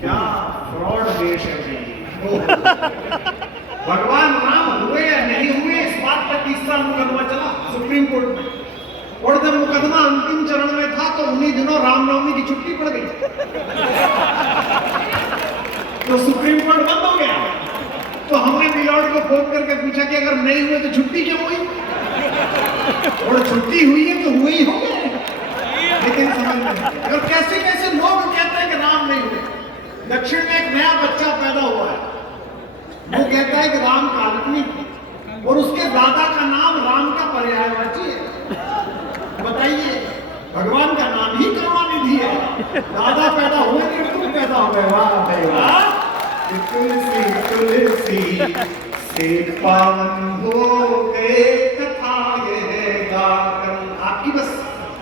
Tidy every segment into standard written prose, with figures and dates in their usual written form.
क्या फ्रॉड देश है जी। भगवान राम हुए या नहीं हुए इस बात पर 30 साल मुकदमा चला सुप्रीम कोर्ट में, और जब मुकदमा अंतिम चरण में था तो उन्हीं दिनों रामनवमी की छुट्टी पड़ गई तो सुप्रीम कोर्ट बंद हो गया। तो हमने मिलॉर्ड को फोन करके पूछा कि अगर नहीं हुए तो छुट्टी क्यों हुई, और छुट्टी हुई है तो हुए ही होंगे। लेकिन समझ में और कैसे कैसे लोग कहते हैं कि राम नहीं हुए। दक्षिण में एक नया बच्चा पैदा हुआ है, वो कहता है कि राम काल्पनिक है और उसके दादा का नाम राम का पर्यायवाची है। बताइए, भगवान का नाम ही करुणानिधि है, दादा पैदा हुए कि तुम पैदा हो गए। वाह भाई वाह। तुलसी तुलसी से पावन हो गए कथा ये गाकर। आपकी बस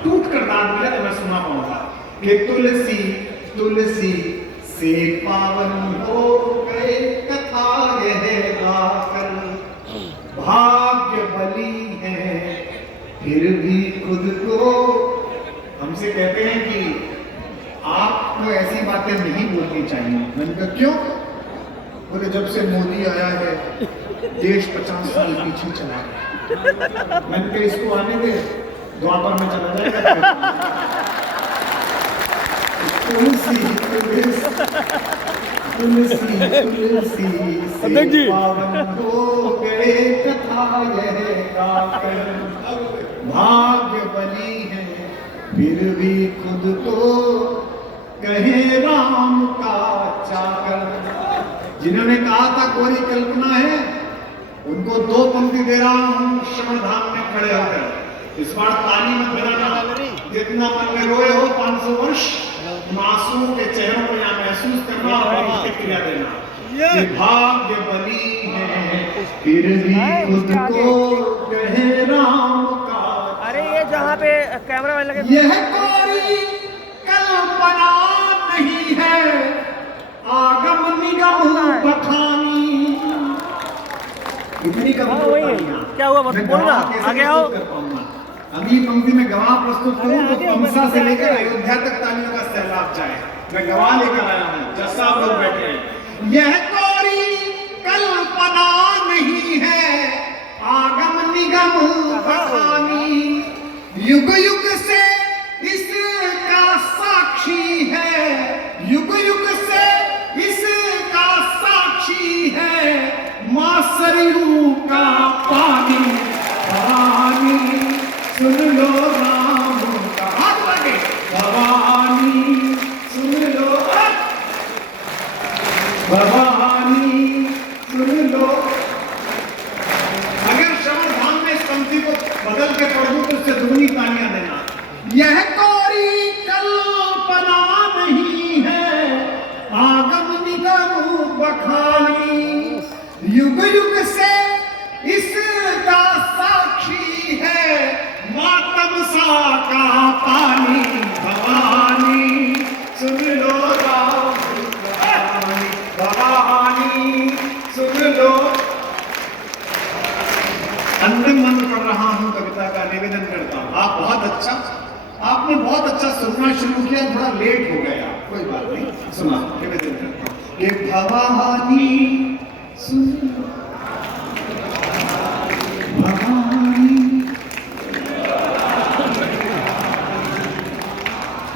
टूट कर दाद मिले तो मैं सुना पाऊंगा कि तुलसी तुलसी से पावन हो गए कथा यह गाकर। भाग्य बली है फिर भी खुद को। हमसे कहते हैं कि आपको ऐसी बातें नहीं बोलनी चाहिए। मैंने कहा क्यों? बोले जब से मोदी आया है देश 50 साल पीछे चला गया। मैंने कहा इसको आने दे, द्वापर में चला जाएगा। तुलसी तुलसी तुलसी से पावन हो गए कथा यह गाकर। भाग्य बली है फिर भी खुद को कहे राम का चाकर। जिन्होंने कहा था कोई कल्पना है, उनको 2 पंक्ति दे रहा हूं श्रवण धाम में खड़े होकर। इस बार ताली मत बजाना, जितना मन में रोए हो 500 वर्ष मासूम के चेहरों को यहाँ महसूस करना और प्रतिक्रिया देना। ये भाग्य बली है फिर भी खुद को कहे राम का। अरे ये जहाँ पे कैमरा वाले लगे, यह कोई कल्पना नहीं है आगम निगम बखानी। इतनी कम क्या हुआ बोलना आगे आओ। अभी पंक्ति में गवाह प्रस्तुत करूं तो तमसा से लेकर अयोध्या तक तालियों का सैलाब जाए। मैं गवाह लेकर आया हूं, जज साहब लोग बैठे हैं। यह कोई कल्पना नहीं है आगम निगम बखानी। युग युग से इसका साक्षी है, युग युग से इसका साक्षी है मां सरयू का पानी। पानी सुन लो राम का, हाथ लगे भवानी सुन लो, भवानी सुन लो। अगर श्रवण धाम में इस पंक्ति को बदल के पढ़ूं तो उससे दुगनी तालियां देना। यह कोई कल्पना नहीं है आगम निगम बखानी। युग युग से इसका साक्षी है मातम सा का पानी। भवानी सुन लो राम, भवानी सुन लो। अंतिम मंत्र पढ़ रहा हूं, कविता का निवेदन करता हूं। आप आपने बहुत अच्छा सुनना शुरू किया, थोड़ा लेट हो गया, कोई बात नहीं, सुना निवेदन करता हूं। ये भवानी सुन लो,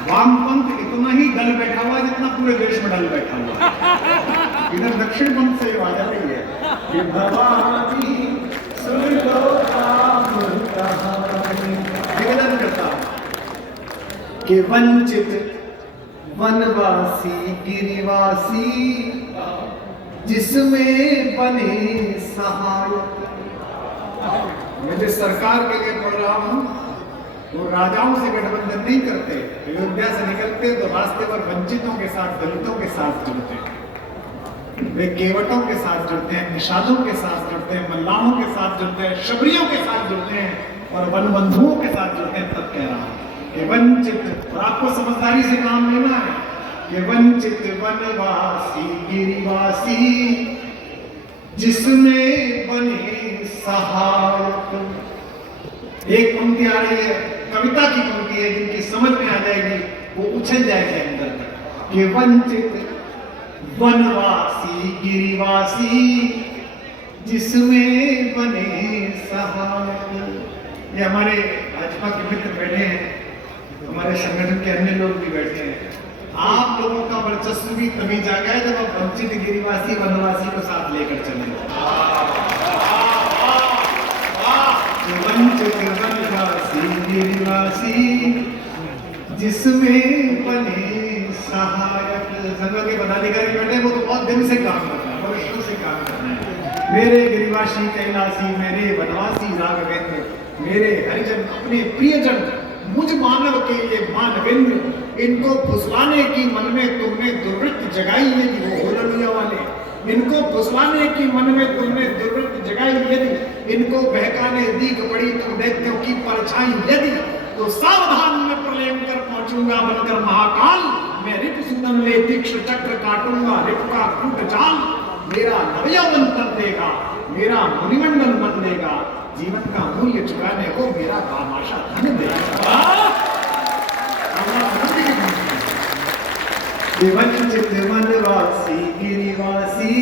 वामपंथ इतना ही दल बैठा हुआ है जितना पूरे देश में दल बैठा हुआ है। इधर दक्षिण पंथ से आवाज आ रही है कि भवानी सुन लो राम कहानी। निवेदन करता हूं कि वंचित वनवासी गिरिवासी जिसमें बने सहायक। मैं जिस सरकार के लिए पढ़ रहा हूं वो राजाओं से गठबंधन नहीं करते। अयोध्या से निकलते तो रास्ते पर वंचितों के साथ, दलितों के साथ जुड़ते हैं, वे केवटों के साथ जुड़ते हैं, निषादों के साथ जुड़ते हैं, मल्लाहों के साथ जुड़ते हैं, शबरियों के साथ जुड़ते हैं और वनबंधुओं के साथ जुड़ते हैं। तब कह रहा हूं कि वंचित, और आपको समझदारी से काम लेना है कि वंचित वनवासी गिरिवासी जिसमें बने सहायक। एक पंक्ति आ रही है, कविता की पंक्ति है जिनकी समझ में आ जाएगी वो उछल जाएगी अंदर तक कि वंचित वनवासी गिरिवासी जिसमें बने सहायक। ये हमारे भाजपा के मित्र बैठे हैं, हमारे संगठन के अन्य लोग भी बैठे हैं। आप लोगों का वर्चस्व भी तभी जागा है जब आप वंचित गिरिवासी वनवासी को साथ लेकर चले। वंचित वनवासी गिरिवासी जिसमें बने सहायक। संघ के पदाधिकारी बैठे, वो तो बहुत दिन से काम कर रहे हैं, वर्षों से काम कर रहे हैं। मेरे गिरिवासी कैलासी, मेरे वनवासी राघवेंद्र, मेरे हरिजन अपने प्रियजन, मुझ मानव के ये मानवेंद्र, इनको फुसलाने की मन में तुमने दुर्वृत्त जगाई यदि वो होलनिया वाले, इनको फुसलाने की मन में तुमने दुर्वृत्त जगाई यदि, इनको बहकाने दीख पड़ी तुम दैत्यों की परछाई यदि, तो सावधान में प्रलय कर पहुंचूंगा बनकर महाकाल। मैं रिपुसूदन ले तीक्ष्ण चक्र काटूंगा, रिपु का कूट जाल मेरा नवयौवन कर देगा, मेरा मुनिमंडल बदलेगा, जीवन का मूल्य चुकाने को मेरा तामाशा धन देगा। वंचित वनवासी गिरिवासी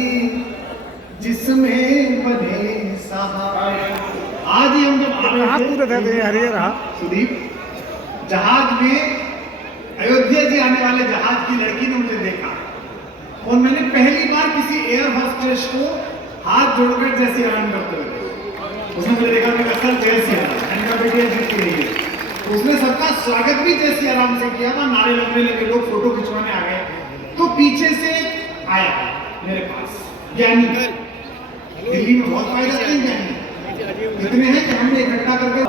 जिसमें बने सहायक। आज ही हम जब सुदीप जहाज में अयोध्या से आने वाले जहाज की लड़की ने मुझे देखा और मैंने पहली बार किसी एयर होस्टेस को हाथ जोड़कर जय श्री राम करते हुए देखा। उसने मुझे देखा, मैं सर जय श्री राम, इनका बेटिया जीत रही है। उसने सबका स्वागत भी जय श्री राम से किया था, नारे लगने लगे, लोग फोटो खिंचवाने आ गए। तो पीछे से आया मेरे पास ज्ञानी, दिल्ली में बहुत पाए जाते हैं ज्ञानी, इतने हैं कि हमने इकट्ठा करके